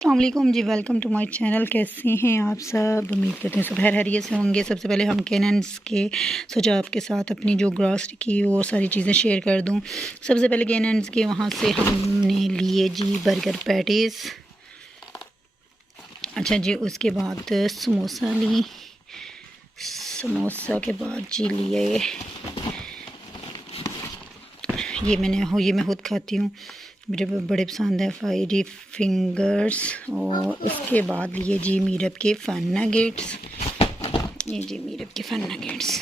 अस्सलामुअलैकुम जी, welcome to my channel. कैसे हैं आप सब? उम्मीद करते हैं सब खैरियत से होंगे। सबसे पहले हम कैनेंस के सोचा आपके साथ अपनी जो ग्रॉसरी की वो सारी चीज़ें शेयर कर दूं। सबसे पहले कैनेंस के वहाँ से हमने लिए जी बर्गर पैटीज़। अच्छा जी, उसके बाद समोसा ली। समोसा के बाद जी लिए ये मैं खुद खाती हूँ, मुझे बड़े पसंद है, फ्राइड फिंगर्स। और उसके बाद लिए जी मीरब के फन नगेट्स। ये जी मीरब के फन नगेट्स,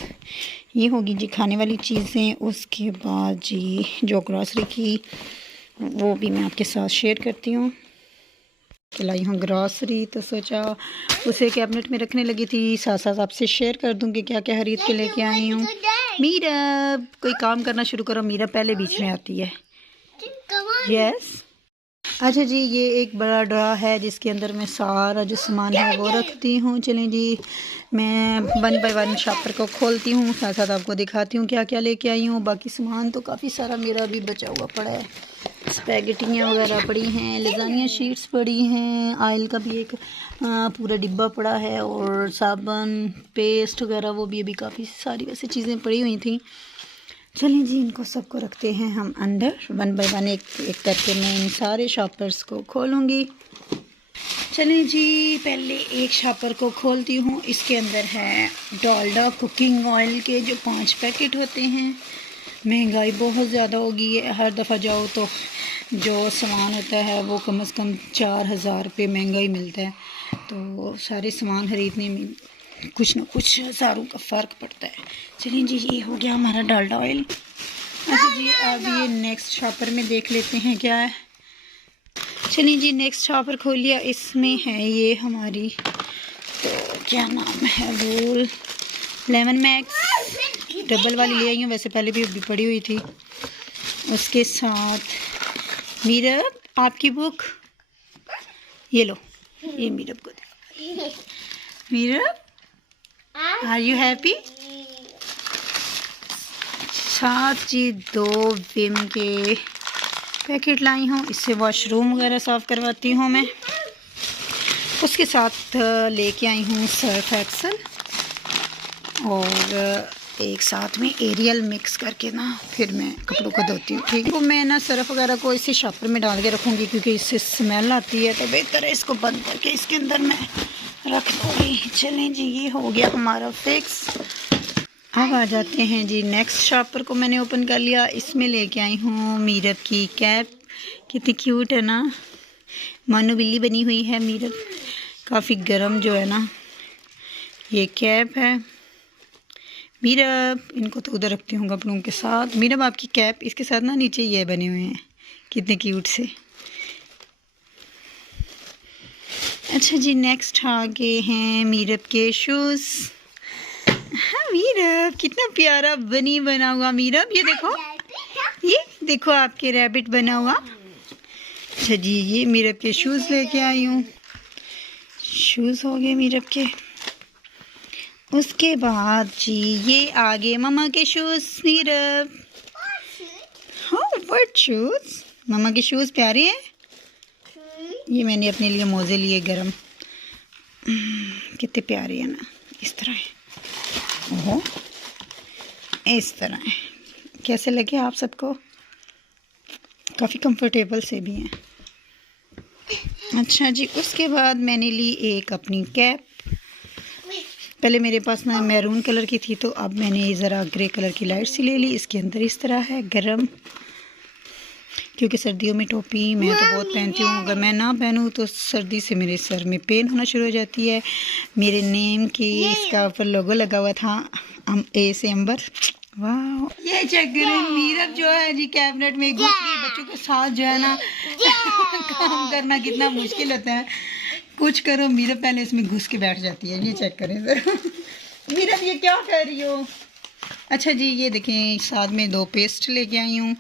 ये होगी जी खाने वाली चीज़ें। उसके बाद जी जो ग्रॉसरी की वो भी मैं आपके साथ शेयर करती हूँ। लाई हूँ ग्रॉसरी तो सोचा उसे कैबिनेट में रखने लगी थी, साथ साथ आपसे शेयर कर दूँगी क्या क्या खरीद के लेके आई हूँ। मीरब कोई काम करना शुरू करो, मीरब पहले बीच में आती है। यस अच्छा जी, ये एक बड़ा ड्रा है जिसके अंदर मैं सारा जो सामान है वो रखती हूँ। चलें जी, मैं वन बाय वन शॉपर को खोलती हूँ, साथ साथ आपको दिखाती हूँ क्या क्या लेके आई हूँ। बाकी सामान तो काफ़ी सारा मेरा अभी बचा हुआ पड़ा है। स्पैगेटियाँ वगैरह पड़ी हैं, लजानिया शीट्स पड़ी हैं, ऑयल का भी एक पूरा डिब्बा पड़ा है, और साबुन पेस्ट वगैरह वो भी अभी काफ़ी सारी वैसे चीज़ें पड़ी हुई थी। चलिए जी, इनको सबको रखते हैं हम अंदर। वन बाय वन एक एक करके मैं इन सारे शॉपर्स को खोलूँगी। चलें जी, पहले एक शॉपर को खोलती हूँ। इसके अंदर है डालडा कुकिंग ऑयल के जो 5 पैकेट होते हैं। महंगाई बहुत ज़्यादा हो गई है, हर दफ़ा जाओ तो जो सामान होता है वो कम से कम 4000 रुपये महंगाई मिलता है। तो सारे सामान खरीदने में कुछ ना कुछ हज़ारों का फ़र्क पड़ता है। चलिए जी, ये हो गया हमारा डालडा ऑयल। अच्छा जी, अब ये नेक्स्ट शॉपर में देख लेते हैं क्या है। चलिए जी, नेक्स्ट शॉपर खोल लिया। इसमें है ये हमारी तो क्या नाम है रोल लेमन मैक्स, डबल वाली ले आई हूँ, वैसे पहले भी अभी पड़ी हुई थी। उसके साथ मीरब आपकी बुक ये लो, ये मीरब को दे। Meerab are you happy? साथ जी 2 विम के पैकेट लाई हूँ, इससे वॉशरूम वगैरह साफ़ करवाती हूँ मैं। उसके साथ लेके आई हूँ सर्फ एक्सल, और एक साथ में एरियल मिक्स करके ना फिर मैं कपड़ों को धोती हूँ। ठीक है, तो मैं ना सर्फ वगैरह को इसी शॉपर में डाल के रखूँगी क्योंकि इससे स्मेल आती है, तो बेहतर है इसको बंद करके इसके अंदर मैं रख दूँगी। चलें जी, ये हो गया हमारा फिक्स। अब आ जाते हैं जी नेक्स्ट शॉपर को मैंने ओपन कर लिया। इसमें लेके आई हूँ मीरब की कैप, कितनी क्यूट है ना, मानो बिल्ली बनी हुई है मीरब। काफ़ी गर्म जो है ना ये कैप है। मीरब इनको तो उधर रखती हूँ कपड़ों के साथ। मीरब आपकी कैप, इसके साथ ना नीचे ये बने हुए हैं कितने क्यूट से। अच्छा जी, नेक्स्ट आगे हैं मीरब के शूज़। हाँ मीरब, कितना प्यारा बनी बना हुआ मीरब, ये देखो आपके रैबिट बना हुआ। अच्छा जी, ये मीरब के शूज़ लेके आई हूँ। शूज़ हो गए मीरब के। उसके बाद जी ये आगे मम्मा के शूज़ मीरब। हाँ, व्हाट शूज़? मम्मा के शूज़ प्यारे हैं। ये मैंने अपने लिए मोज़े लिए गरम, कितने प्यारे हैं ना, इस तरह है। ओहो, इस तरह है। कैसे लगे आप सबको? काफ़ी कंफर्टेबल से भी हैं। अच्छा जी, उसके बाद मैंने ली एक अपनी कैप। पहले मेरे पास ना मैरून कलर की थी, तो अब मैंने ज़रा ग्रे कलर की लाइट सी ले ली। इसके अंदर इस तरह है गरम, क्योंकि सर्दियों में टोपी मैं तो बहुत पहनती हूँ, अगर मैं ना पहनूँ तो सर्दी से मेरे सर में पेन होना शुरू हो जाती है। मेरे नेम की इसका ऊपर लोगो लगा हुआ था, ए से अंबर। वाह, ये चेक करें, मीरब जो है जी कैबिनेट में घुस गई। बच्चों के साथ जो है ना काम करना कितना मुश्किल होता है। कुछ करो, मीरब पहले इसमें घुस के बैठ जाती है। ये चेक करें सर। मीरब ये क्या कर रही हो? अच्छा जी, ये देखें साथ में 2 पेस्ट लेके आई हूँ।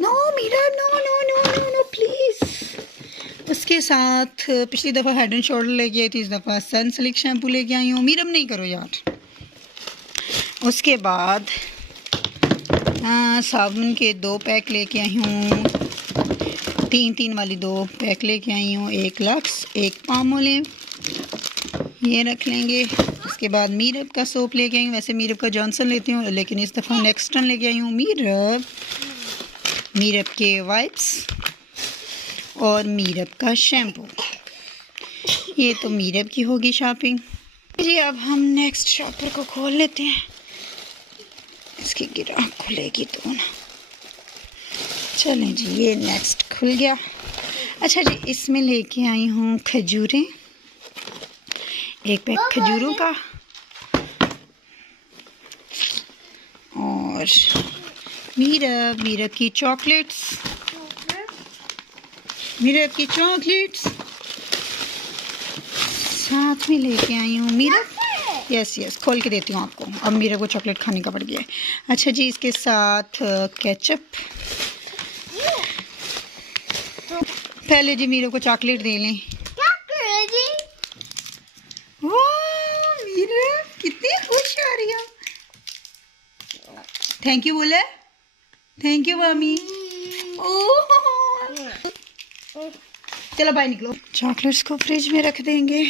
No Meerab, no no no no नो प्लीज़। उसके साथ पिछली दफ़ा हेड एंड शोल्डर लेके आई थी, इस दफ़ा सनसिल्क शैम्पू लेके आई हूँ। मीरब नहीं करो यार। उसके बाद साबुन के 2 पैक लेके आई हूँ। 3 वाली 2 पैक लेके आई हूँ। एक लक्स, एक पामोलिव, ये रख लेंगे। उसके बाद मीरब का सोप लेके आई हूँ। वैसे मीरब का जॉनसन लेती हूँ, लेकिन इस दफ़ा नेक्स्टन लेके आई हूँ मीरब के वाइप्स और मीरब का शैम्पू। ये तो मीरब की होगी शॉपिंग जी। अब हम नेक्स्ट शॉपर को खोल लेते हैं। इसकी गिराह खुलेगी तो ना। चलें जी, ये नेक्स्ट खुल गया। अच्छा जी, इसमें लेके आई हूँ खजूरें, एक पैक खजूरों का, और मीरब की चॉकलेट्स, साथ में लेके आई हूँ मीरब। यस, खोल के देती हूँ आपको। अब मीरब को चॉकलेट खाने का पड़ गया है। अच्छा जी, इसके साथ केचप। पहले जी मीरब को चॉकलेट दे लें। वाह मीरब कितनी खुश आ रही है। थैंक यू बोले, थैंक यू मामी। चलो बाहर निकलो। चॉकलेट्स को फ्रिज में रख देंगे।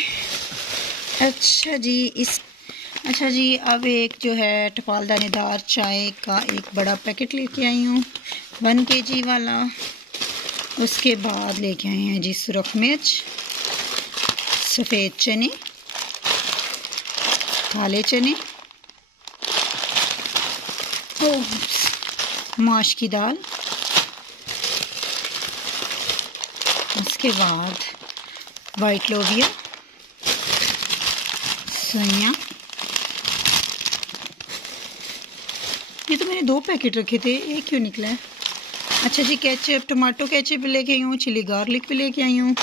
अच्छा जी, अब एक जो है टपाल दानेदार चाय का एक बड़ा पैकेट लेके आई हूँ, 1 kg वाला। उसके बाद लेके आए हैं जी सुरख मिर्च, सफ़ेद चने, काले चने, माश की दाल। उसके बाद वाइट लोबिया, सइयाँ। ये तो मैंने 2 पैकेट रखे थे, एक क्यों निकला है। अच्छा जी, केचप, टमाटो केचप भी लेके आई हूँ, चिली गार्लिक भी लेके आई हूँ,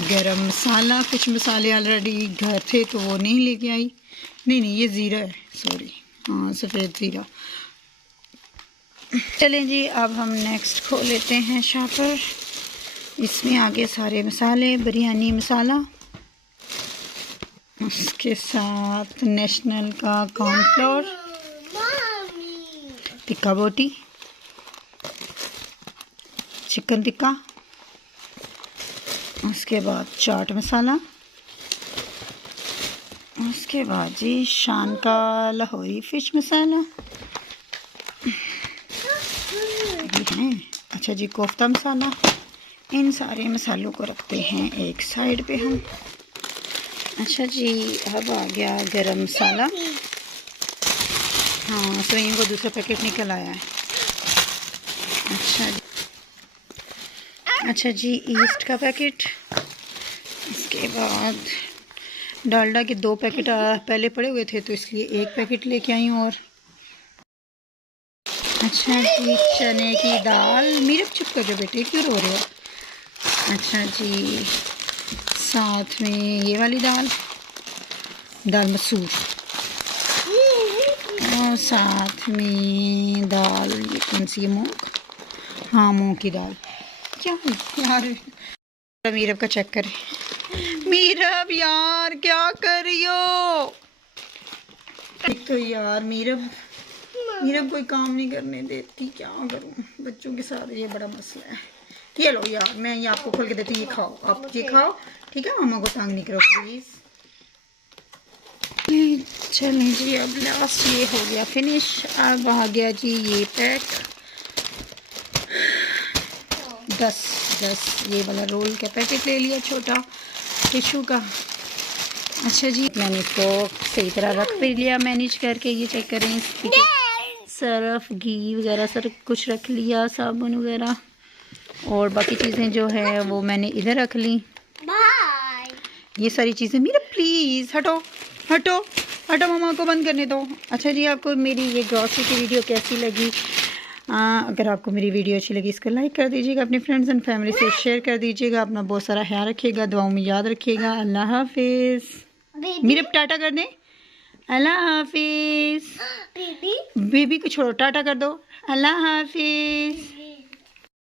गरम मसाला। कुछ मसाले ऑलरेडी घर थे तो वो नहीं लेके आई। नहीं, ये ज़ीरा है, सॉरी, हाँ सफ़ेद ज़ीरा। चलें जी, अब हम नेक्स्ट खोल लेते हैं शॉपर। इसमें आगे सारे मसाले, बिरयानी मसाला, उसके साथ नेशनल का कॉर्नफ्लोर, टिक्का बोटी, चिकन टिक्का, उसके बाद चाट मसाला, उसके बाद जी शान का लाहौरी फ़िश मसाला है। अच्छा जी, कोफ्ता मसाला। इन सारे मसालों को रखते हैं एक साइड पे हम। अच्छा जी, अब आ गया गरम मसाला। हाँ, सोइन को दूसरा पैकेट निकल आया है। अच्छा जी, ईस्ट का पैकेट। इसके बाद डालडा के 2 पैकेट पहले पड़े हुए थे तो इसलिए 1 पैकेट लेके आई हूँ। और अच्छा जी, चने की दाल। मीरब चुप कर जाओ बेटे, क्यों रो रहे हो। अच्छा जी, साथ में ये वाली दाल मसूर, और साथ में दाल, ये कौन सी है, मूंग। हाँ, मूंग की दाल। क्या यार, मीरब का चेक करें। मीरब यार क्या कर रही हो। एक तो यार मीरब कोई काम नहीं करने देती, क्या करूं बच्चों के साथ, ये बड़ा मसला है। ये लो यार, मैं ये आपको खोल के देती हूँ, ये खाओ, आप ये खाओ, ठीक है। मामा को तंग नहीं करो प्लीज़। चलें जी, अब लास्ट ये हो गया फिनिश। अब आ गया जी ये पैक 10 ये वाला रोल का पैकेट ले लिया, छोटा टिशू का। अच्छा जी, मैंने इसको सही तरह रख भी लिया मैनेज करके। ये चेक करें, सर्फ, घी वगैरह सब कुछ रख लिया, साबुन वगैरह, और बाकी चीज़ें जो है वो मैंने इधर रख ली। ये सारी चीज़ें। मेरा प्लीज़ हटो मामा को बंद करने दो। अच्छा जी, आपको मेरी ये ग्रॉसरी की वीडियो कैसी लगी? अगर आपको मेरी वीडियो अच्छी लगी इसको लाइक कर दीजिएगा, अपने फ्रेंड्स एंड फैमिली से शेयर कर दीजिएगा। अपना बहुत सारा ख्याल रखिएगा, दुआओं में याद रखिएगा। अल्लाह हाफिज़। मेरे टाटा कर दें। अल्लाह हाफिज़। बेबी को छोड़ो, टाटा कर दो। अल्लाह हाफिज़।